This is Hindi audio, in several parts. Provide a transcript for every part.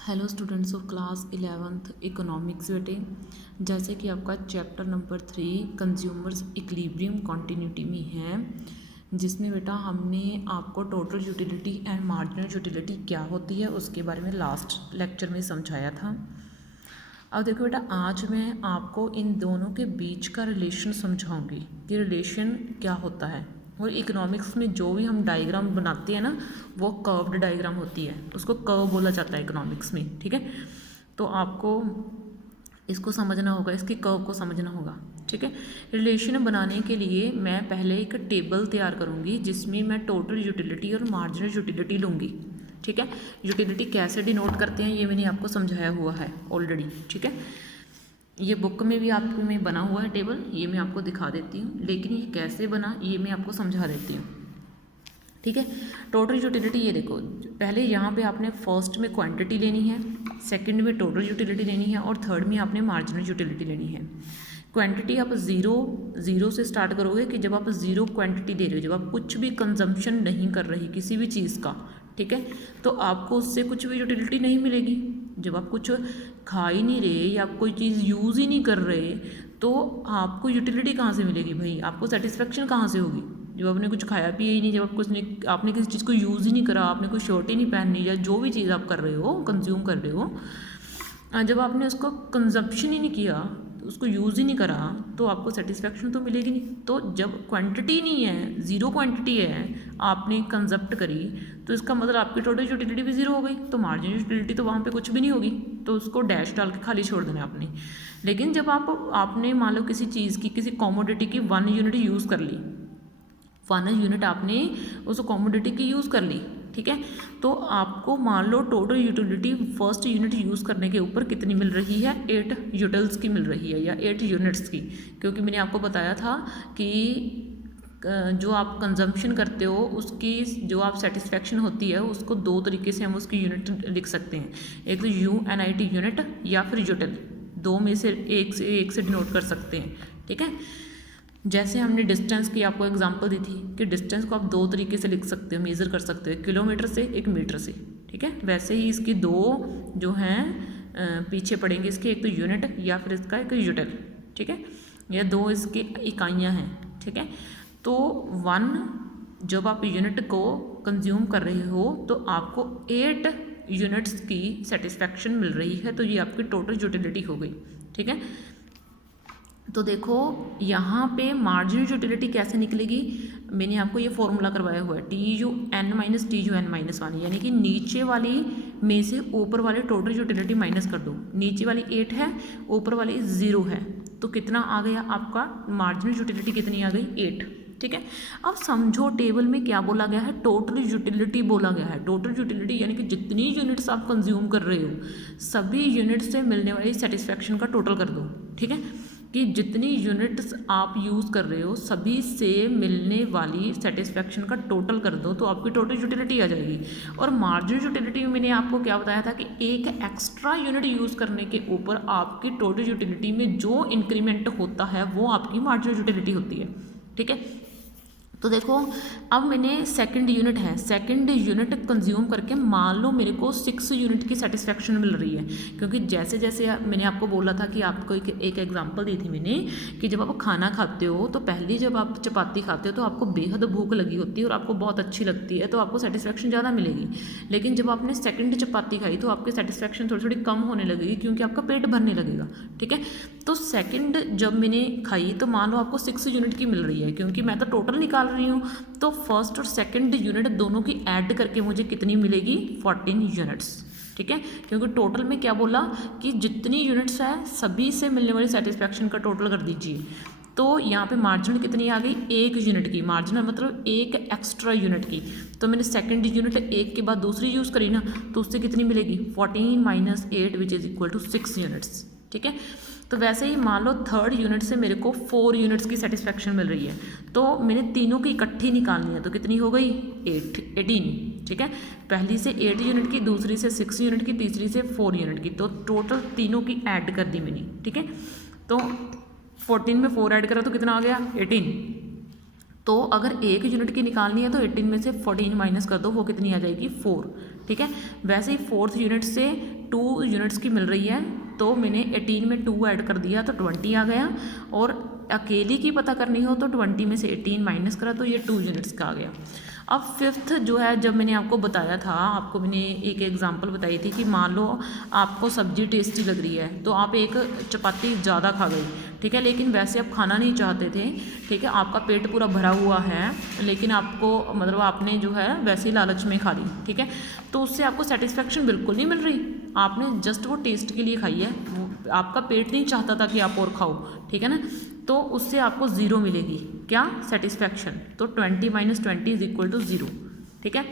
Hello students of class 11th economics बेटे। जैसे कि आपका chapter number 3 consumers equilibrium continuity में है, जिसमें बेटा हमने आपको total utility and marginal utility क्या होती है उसके बारे में लास्ट लेक्चर में समझाया था। अब देखो बेटा, आज मैं आपको इन दोनों के बीच का रिलेशन समझाऊंगी कि रिलेशन क्या होता है। और इकोनॉमिक्स में जो भी हम डायग्राम बनाते हैं ना, वो कर्व्ड डायग्राम होती है, उसको कर्व बोला जाता है इकोनॉमिक्स में। ठीक है, तो आपको इसको समझना होगा, इसकी कर्व को समझना होगा। ठीक है, रिलेशन बनाने के लिए मैं पहले एक टेबल तैयार करूँगी जिसमें मैं टोटल यूटिलिटी और मार्जिनल यूटिलिटी लूँगी। ठीक है, यूटिलिटी कैसे डिनोट करते हैं ये मैंने आपको समझाया हुआ है ऑलरेडी। ठीक है, ये बुक में भी आप में बना हुआ है टेबल, ये मैं आपको दिखा देती हूँ, लेकिन ये कैसे बना ये मैं आपको समझा देती हूँ। ठीक है, टोटल यूटिलिटी ये देखो, पहले यहाँ पे आपने फर्स्ट में क्वांटिटी लेनी है, सेकंड में टोटल यूटिलिटी लेनी है और थर्ड में आपने मार्जिनल यूटिलिटी लेनी है। क्वांटिटी आप ज़ीरो से स्टार्ट करोगे कि जब आप ज़ीरो क्वांटिटी दे रहे हो, जब आप कुछ भी कंजम्पशन नहीं कर रही किसी भी चीज़ का। ठीक है, तो आपको उससे कुछ भी यूटिलिटी नहीं मिलेगी। जब आप कुछ खा ही नहीं रहे या आप कोई चीज़ यूज़ ही नहीं कर रहे, तो आपको यूटिलिटी कहाँ से मिलेगी भाई, आपको सेटिस्फेक्शन कहाँ से होगी। जब आपने कुछ खाया पिया ही नहीं, जब आपने किसी चीज़ को यूज़ ही नहीं करा, आपने कोई शर्ट ही नहीं पहननी या जो भी चीज़ आप कर रहे हो, कंज्यूम कर रहे हो, जब आपने उसको कंजप्शन ही नहीं किया, उसको यूज़ ही नहीं करा, तो आपको सेटिस्फेक्शन तो मिलेगी नहीं। तो जब क्वांटिटी नहीं है, ज़ीरो क्वांटिटी है, आपने कंजप्ट करी, तो इसका मतलब आपकी टोटल यूटिलिटी भी ज़ीरो हो गई, तो मार्जिनल यूटिलिटी तो वहाँ पे कुछ भी नहीं होगी, तो उसको डैश डाल के खाली छोड़ देना है आपने। लेकिन जब आपने मान लो किसी चीज़ की, किसी कॉमोडिटी की 1 यूनिट यूज़ कर ली, 1 यूनिट आपने उस कॉमोडिटी की यूज़ कर ली। ठीक है, तो आपको मान लो total utility first unit use करने के ऊपर कितनी मिल रही है, 8 यूटिल्स की मिल रही है या 8 यूनिट्स की। क्योंकि मैंने आपको बताया था कि जो आप कंजम्पशन करते हो उसकी जो आप सेटिस्फेक्शन होती है उसको दो तरीके से हम उसकी यूनिट लिख सकते हैं, एक तो UNIT यूनिट या फिर यूटिल, दो में से एक से डिनोट कर सकते हैं। ठीक है, जैसे हमने डिस्टेंस की आपको एग्जांपल दी थी कि डिस्टेंस को आप दो तरीके से लिख सकते हो, मेज़र कर सकते हो, किलोमीटर से, एक मीटर से। ठीक है, वैसे ही इसकी दो जो हैं पीछे पड़ेंगे इसके, एक तो यूनिट या फिर इसका एक यूटिल। ठीक है, या दो इसकी इकाइयाँ हैं। ठीक है, तो 1 जब आप यूनिट को कंज्यूम कर रहे हो तो आपको 8 यूनिट्स की सेटिस्फेक्शन मिल रही है, तो ये आपकी टोटल यूटिलिटी हो गई। ठीक है, तो देखो यहाँ पे मार्जिनल यूटिलिटी कैसे निकलेगी, मैंने आपको ये फॉर्मूला करवाया हुआ है, TUN-TUN-1, यानी कि नीचे वाली में से ऊपर वाले टोटल यूटिलिटी माइनस कर दो। नीचे वाली 8 है, ऊपर वाली 0 है, तो कितना आ गया आपका मार्जिनल यूटिलिटी, कितनी आ गई, 8। ठीक है, अब समझो टेबल में क्या बोला गया है, टोटल यूटिलिटी बोला गया है। टोटल यूटिलिटी यानी कि जितनी यूनिट्स आप कंज्यूम कर रहे हो, सभी यूनिट से मिलने वाली सेटिस्फेक्शन का टोटल कर दो। ठीक है, कि जितनी यूनिट्स आप यूज़ कर रहे हो सभी से मिलने वाली सेटिस्फेक्शन का टोटल कर दो, तो आपकी टोटल यूटिलिटी आ जाएगी। और मार्जिनल यूटिलिटी में मैंने आपको क्या बताया था कि एक एक्स्ट्रा यूनिट यूज़ करने के ऊपर आपकी टोटल यूटिलिटी में जो इंक्रीमेंट होता है वो आपकी मार्जिनल यूटिलिटी होती है। ठीक है, तो देखो अब मैंने सेकंड यूनिट है, सेकंड यूनिट कंज्यूम करके मान लो मेरे को 6 यूनिट की सेटिस्फेक्शन मिल रही है। क्योंकि जैसे जैसे मैंने आपको बोला था कि आपको एक एग्जांपल दी थी मैंने कि जब आप खाना खाते हो तो पहली जब आप चपाती खाते हो तो आपको बेहद भूख लगी होती है और आपको बहुत अच्छी लगती है, तो आपको सेटिस्फेक्शन ज़्यादा मिलेगी। लेकिन जब आपने सेकंड चपाती खाई तो आपकी सेटिस्फेक्शन थोड़ी थोड़ी कम होने लगेगी, क्योंकि आपका पेट भरने लगेगा। ठीक है, तो सेकंड जब मैंने खाई तो मान लो आपको 6 यूनिट की मिल रही है, क्योंकि मैं तो टोटल निकाल रही हूँ, तो फर्स्ट और सेकंड यूनिट दोनों की ऐड करके मुझे कितनी मिलेगी, 14 यूनिट्स। ठीक है, क्योंकि टोटल में क्या बोला कि जितनी यूनिट्स है सभी से मिलने वाली सेटिस्फेक्शन का टोटल कर दीजिए। तो यहाँ पे मार्जिनल कितनी आ गई, 1 यूनिट की, मार्जिनल मतलब एक एक्स्ट्रा यूनिट की। तो मैंने सेकंड यूनिट 1 के बाद दूसरी यूज़ करी ना, तो उससे कितनी मिलेगी, 14 - 8 which is equal to 6 units. ठीक है, तो वैसे ही मान लो थर्ड यूनिट से मेरे को 4 यूनिट्स की सेटिस्फेक्शन मिल रही है, तो मैंने तीनों की इकट्ठी निकालनी है, तो कितनी हो गई, 18। ठीक है, पहली से 8 यूनिट की, दूसरी से 6 यूनिट की, तीसरी से 4 यूनिट की, तो टोटल तीनों की ऐड कर दी मैंने। ठीक है, तो 14 में 4 ऐड करा तो कितना आ गया, 18। तो अगर 1 यूनिट की निकालनी है तो 18 में से 14 माइनस कर दो, वो कितनी आ जाएगी 4। ठीक है, वैसे ही 4th यूनिट से 2 यूनिट्स की मिल रही है, तो मैंने 18 में 2 ऐड कर दिया तो 20 आ गया। और अकेली की पता करनी हो तो 20 में से 18 माइनस करा तो ये 2 यूनिट्स का आ गया। अब 5th जो है, जब मैंने आपको बताया था, आपको मैंने एक एग्जांपल बताई थी कि मान लो आपको सब्जी टेस्टी लग रही है तो आप एक चपाती ज़्यादा खा गई, ठीक है, लेकिन वैसे आप खाना नहीं चाहते थे, ठीक है, आपका पेट पूरा भरा हुआ है, लेकिन आपको मतलब आपने जो है वैसे ही लालच में खा ली, ठीक है, तो उससे आपको सेटिस्फेक्शन बिल्कुल नहीं मिल रही, आपने जस्ट वो टेस्ट के लिए खाई है, वो आपका पेट नहीं चाहता था कि आप और खाओ, ठीक है ना, तो उससे आपको 0 मिलेगी, क्या, सेटिस्फेक्शन। तो 20 माइनस 20 इज इक्वल टू 0, ठीक है।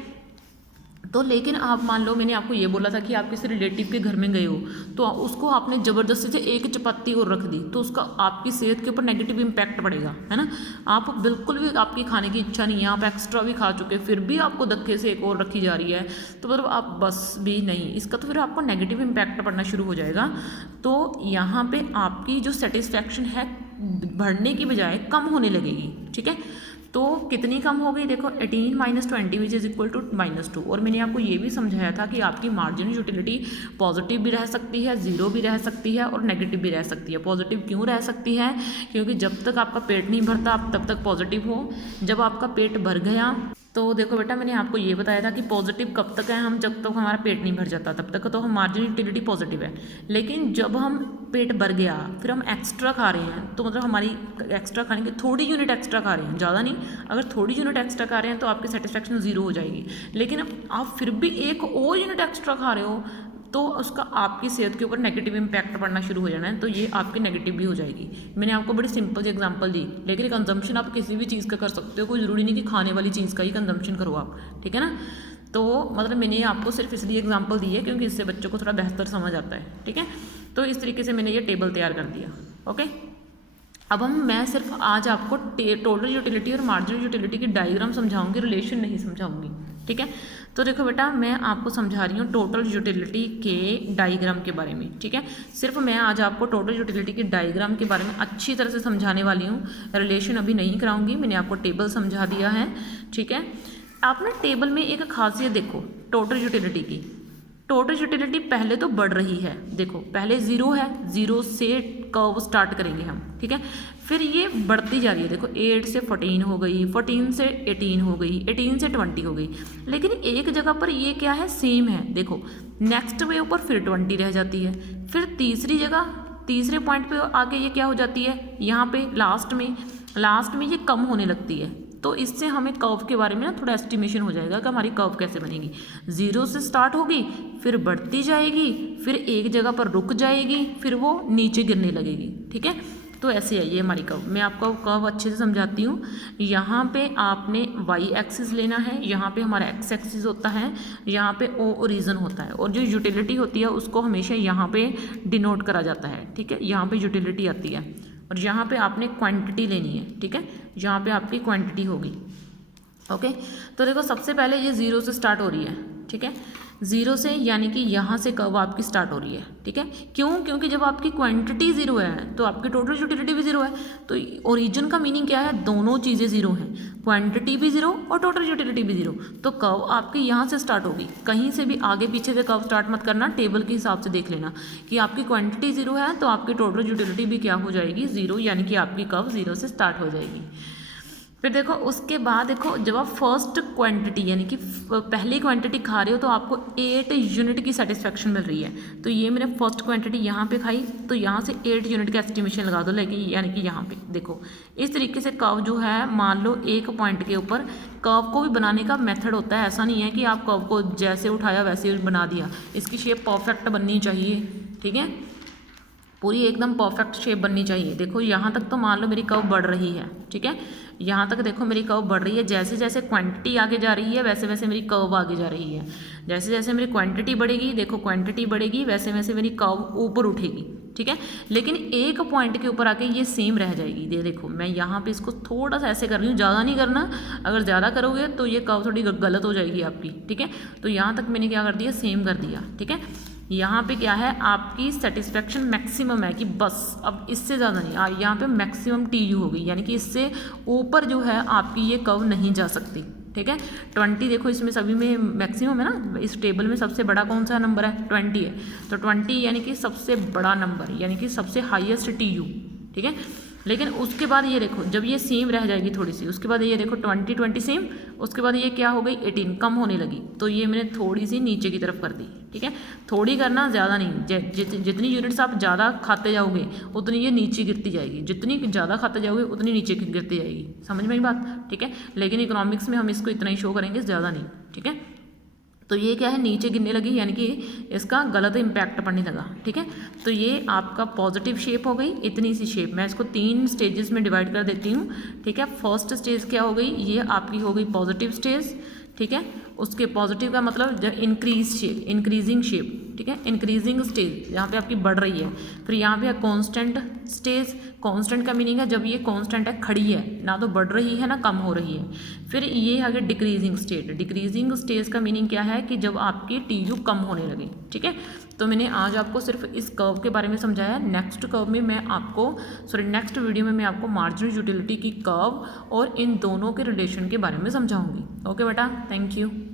तो लेकिन आप मान लो मैंने आपको ये बोला था कि आप किसी रिलेटिव के घर में गए हो तो उसको आपने ज़बरदस्ती से एक चपाती और रख दी, तो उसका आपकी सेहत के ऊपर नेगेटिव इम्पैक्ट पड़ेगा, है ना। आप बिल्कुल भी, आपकी खाने की इच्छा नहीं है, आप एक्स्ट्रा भी खा चुके, फिर भी आपको धक्के से एक और रखी जा रही है, तो मतलब आप बस भी नहीं, इसका तो फिर आपको नेगेटिव इम्पैक्ट पड़ना शुरू हो जाएगा। तो यहाँ पर आपकी जो सेटिस्फैक्शन है बढ़ने की बजाय कम होने लगेगी, ठीक है। तो कितनी कम हो गई, देखो 18 minus 20 which is equal to -2। और मैंने आपको ये भी समझाया था कि आपकी मार्जिनल यूटिलिटी पॉजिटिव भी रह सकती है, 0 भी रह सकती है और नेगेटिव भी रह सकती है। पॉजिटिव क्यों रह सकती है, क्योंकि जब तक आपका पेट नहीं भरता आप तब तक पॉजिटिव हो, जब आपका पेट भर गया तो देखो बेटा, मैंने आपको ये बताया था कि पॉजिटिव कब तक है, हम जब तक हमारा पेट नहीं भर जाता तब तक तो हम मार्जिनल यूटिलिटी पॉजिटिव है। लेकिन जब हम पेट भर गया फिर हम एक्स्ट्रा खा रहे हैं, तो मतलब हमारी एक्स्ट्रा खाने की थोड़ी यूनिट एक्स्ट्रा खा रहे हैं, ज़्यादा नहीं, अगर थोड़ी यूनिट एक्स्ट्रा खा रहे हैं तो आपकी सेटिस्फेक्शन 0 हो जाएगी। लेकिन आप फिर भी एक और यूनिट एक्स्ट्रा खा रहे हो तो उसका आपकी सेहत के ऊपर नेगेटिव इम्पैक्ट पड़ना शुरू हो जाना है, तो ये आपकी नेगेटिव भी हो जाएगी। मैंने आपको बड़ी सिंपल सी एग्जांपल दी, लेकिन कंजम्पशन आप किसी भी चीज़ का कर सकते हो, कोई ज़रूरी नहीं कि खाने वाली चीज़ का ही कंजम्पशन करो आप, ठीक है ना। तो मतलब मैंने आपको सिर्फ इसलिए एग्जांपल दी है क्योंकि इससे बच्चों को थोड़ा बेहतर समझ आता है, ठीक है। तो इस तरीके से मैंने ये टेबल तैयार कर दिया, ओके। अब मैं सिर्फ आज आपको टोटल यूटिलिटी और मार्जिनल यूटिलिटी की डायग्राम समझाऊंगी, रिलेशन नहीं समझाऊंगी, ठीक है। तो देखो बेटा, मैं आपको समझा रही हूँ टोटल यूटिलिटी के डायग्राम के बारे में, ठीक है। सिर्फ मैं आज आपको टोटल यूटिलिटी के डायग्राम के बारे में अच्छी तरह से समझाने वाली हूँ, रिलेशन अभी नहीं कराऊंगी, मैंने आपको टेबल समझा दिया है, ठीक है। आप ना टेबल में एक खासियत देखो टोटल यूटिलिटी की, टोटल यूटिलिटी पहले तो बढ़ रही है, देखो पहले 0 है, 0 से कर्व स्टार्ट करेंगे हम, ठीक है, फिर ये बढ़ती जा रही है, देखो 8 से 14 हो गई, 14 से 18 हो गई, 18 से 20 हो गई, लेकिन एक जगह पर ये क्या है, सेम है, देखो नेक्स्ट वे ऊपर फिर 20 रह जाती है, फिर तीसरी जगह तीसरे पॉइंट पे आके ये क्या हो जाती है, यहाँ पे लास्ट में ये कम होने लगती है। तो इससे हमें कर्व के बारे में ना थोड़ा एस्टिमेशन हो जाएगा कि हमारी कर्व कैसे बनेगी। 0 से स्टार्ट होगी, फिर बढ़ती जाएगी, फिर एक जगह पर रुक जाएगी, फिर वो नीचे गिरने लगेगी, ठीक है। तो ऐसे है ये हमारी कर्व। मैं आपको कर्व अच्छे से समझाती हूँ। यहाँ पे आपने y एक्सिस लेना है, यहाँ पे हमारा x एक्सिस होता है, यहाँ पे o ओरिजिन होता है, और जो यूटिलिटी होती है उसको हमेशा यहाँ पे डिनोट करा जाता है, ठीक है। यहाँ पे यूटिलिटी आती है और यहाँ पे आपने क्वांटिटी लेनी है, ठीक है, यहाँ पे आपकी क्वांटिटी होगी, ओके। तो देखो सबसे पहले ये 0 से स्टार्ट हो रही है, ठीक है, 0 से, यानी कि यहाँ से कर्व आपकी स्टार्ट हो रही है, ठीक है। क्यों, क्योंकि जब आपकी क्वांटिटी 0 है तो आपकी टोटल यूटिलिटी भी 0 है। तो ओरिजिन का मीनिंग क्या है, दोनों चीज़ें 0 हैं, क्वांटिटी भी 0 और टोटल यूटिलिटी भी 0। तो कर्व आपकी यहाँ से स्टार्ट होगी, कहीं से भी आगे पीछे से कर्व स्टार्ट मत करना, टेबल के हिसाब से देख लेना कि आपकी क्वांटिटी 0 है तो आपकी टोटल यूटिलिटी भी क्या हो जाएगी, 0, यानी कि आपकी कर्व 0 से स्टार्ट हो जाएगी। फिर देखो उसके बाद देखो, जब आप फर्स्ट क्वांटिटी यानी कि पहली क्वांटिटी खा रहे हो तो आपको 8 यूनिट की सेटिस्फेक्शन मिल रही है। तो ये मैंने फर्स्ट क्वांटिटी यहाँ पे खाई, तो यहाँ से 8 यूनिट का एस्टिमेशन लगा दो, लेकिन यानी कि यहाँ पे देखो इस तरीके से कर्व जो है, मान लो एक पॉइंट के ऊपर कर्व को भी बनाने का मेथड होता है, ऐसा नहीं है कि आप कर्व को जैसे उठाया वैसे बना दिया, इसकी शेप परफेक्ट बननी चाहिए, ठीक है, पूरी एकदम परफेक्ट शेप बननी चाहिए। देखो यहाँ तक तो मान लो मेरी कर्व बढ़ रही है, ठीक है, यहाँ तक देखो मेरी कर्व बढ़ रही है, जैसे जैसे क्वांटिटी आगे जा रही है वैसे वैसे मेरी कर्व आगे जा रही है, जैसे जैसे मेरी क्वांटिटी बढ़ेगी, देखो क्वांटिटी बढ़ेगी वैसे वैसे मेरी कर्व ऊपर उठेगी, ठीक है। लेकिन एक पॉइंट के ऊपर आके ये सेम रह जाएगी। देखो मैं यहाँ पे इसको थोड़ा सा ऐसे कर रही हूँ, ज़्यादा नहीं करना, अगर ज़्यादा करोगे तो ये कर्व थोड़ी गलत हो जाएगी आपकी, ठीक है। तो यहाँ तक मैंने क्या कर दिया, सेम कर दिया, ठीक है। यहाँ पे क्या है, आपकी सेटिस्फेक्शन मैक्सिमम है कि बस अब इससे ज़्यादा नहीं, यहाँ पे मैक्सिमम TU हो गई, यानी कि इससे ऊपर जो है आपकी ये कर्व नहीं जा सकती। ठीक है, 20 देखो इसमें सभी में मैक्सिमम है ना, इस टेबल में सबसे बड़ा कौन सा नंबर है, 20 है, तो 20 यानी कि सबसे बड़ा नंबर, यानी कि सबसे हाईएस्ट TU। ठीक है, लेकिन उसके बाद ये देखो जब ये सेम रह जाएगी थोड़ी सी, उसके बाद ये देखो 20 सेम, उसके बाद ये क्या हो गई 18 कम होने लगी, तो ये मैंने थोड़ी सी नीचे की तरफ कर दी। ठीक है, थोड़ी करना, ज़्यादा नहीं, जितनी यूनिट्स आप ज़्यादा खाते जाओगे उतनी ये नीचे गिरती जाएगी, जितनी ज़्यादा खाते जाओगे उतनी नीचे गिरती जाएगी। समझ में आई बात? ठीक है, लेकिन इकोनॉमिक्स में हम इसको इतना ही शो करेंगे, ज़्यादा नहीं। ठीक है, तो ये क्या है, नीचे गिरने लगी, यानी कि इसका गलत इम्पैक्ट पड़ने लगा। ठीक है, तो ये आपका पॉजिटिव शेप हो गई, इतनी सी शेप। मैं इसको 3 स्टेजेस में डिवाइड कर देती हूँ। ठीक है, फर्स्ट स्टेज क्या हो गई, ये आपकी हो गई पॉजिटिव स्टेज। ठीक है, उसके पॉजिटिव का मतलब इंक्रीजिंग शेप। ठीक है, इंक्रीजिंग स्टेज यहाँ पे आपकी बढ़ रही है। फिर यहाँ पे है कांस्टेंट स्टेज। कांस्टेंट का मीनिंग है जब ये कांस्टेंट है, खड़ी है, ना तो बढ़ रही है ना कम हो रही है। फिर ये आगे डिक्रीजिंग स्टेज। डिक्रीजिंग स्टेज का मीनिंग क्या है कि जब आपकी TU कम होने लगे। ठीक है, तो मैंने आज आपको सिर्फ इस कर्व के बारे में समझाया। नेक्स्ट वीडियो में मैं आपको मार्जिनल यूटिलिटी की कर्व और इन दोनों के रिलेशन के बारे में समझाऊंगी। ओके बेटा, थैंक यू।